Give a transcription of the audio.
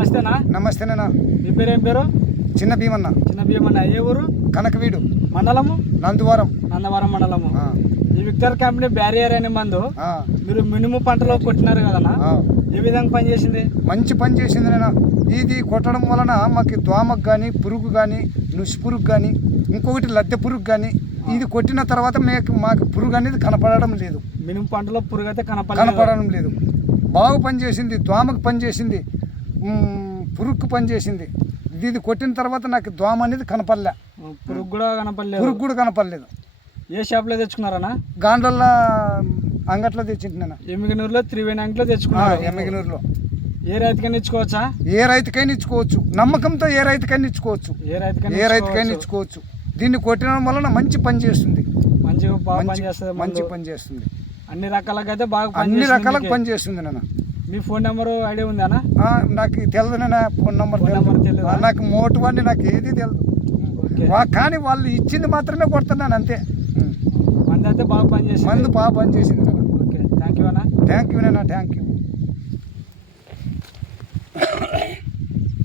నమస్తేనా. నమస్తేనా. మీ పేరు ఏం పేరు? చిన్న భీమన్న. చిన్న భీమన్న. ఏ ఊరు? కనకవీడు మండలము? నందవరం మండలము. ఈ విక్టర్ కంపెనీ బ్యారియర్ అనే మందు మీరు మినుము పంటలో కొట్టినారు కదన్నా, ఏ విధంగా పనిచేసింది? మంచి పని చేసింది నేను. ఇది కొట్టడం వలన మాకు దోమకు కానీ పురుగు కానీ నుసి పురుగు కానీ ఇంకొకటి లద్దె పురుగు కానీ ఇది కొట్టిన తర్వాత మాకు పురుగు అనేది కనపడడం లేదు. మినుము పంటలో పురుగు అయితే కనపడడం లేదు. బాగా పనిచేసింది, దోమకు పనిచేసింది, పురుగుకు పనిచేసింది. ఇది కొట్టిన తర్వాత నాకు దోమ అనేది కనపడలే, పురుగు కూడా కనపడలేదు. ఏ షాప్లో తెచ్చుకున్నారన్నా? గాండ్ల అంగట్లో తెచ్చింటున్నాను. ఎమ్మిగనూరులో త్రివేణిలో తెచ్చుకున్నారు. ఎమ్మిగనూరులో. ఏ రైతుకైనా ఇచ్చుకోవచ్చా? ఏ రైతుకైనా ఇచ్చుకోవచ్చు. నమ్మకంతో ఏ రైతుకైనా ఇచ్చుకోవచ్చు. ఏ రైతుకైనా ఇచ్చుకోవచ్చు. దీన్ని కొట్టడం వలన మంచి పని చేస్తుంది. మంచి పని చేస్తుంది. అన్ని రకాలుగా అయితే బాగా అన్ని రకాలకు పని చేస్తుంది నాన్న. మీ ఫోన్ నెంబర్ ఐడియా ఉందా? నాకు తెలియదు నాన్న. ఫోన్ నెంబర్ తెలియదు నాకు. మోటువన్నీ నాకు ఏది తెలియదు. కానీ వాళ్ళు ఇచ్చింది మాత్రమే కొడుతున్నాను అంతే. మందు అయితే బాగా పనిచేసింది. మందు బాగా పనిచేసింది నాన్న. ఓకే, థ్యాంక్ యూ అన్న. థ్యాంక్ యూ నాన్న. Thank you.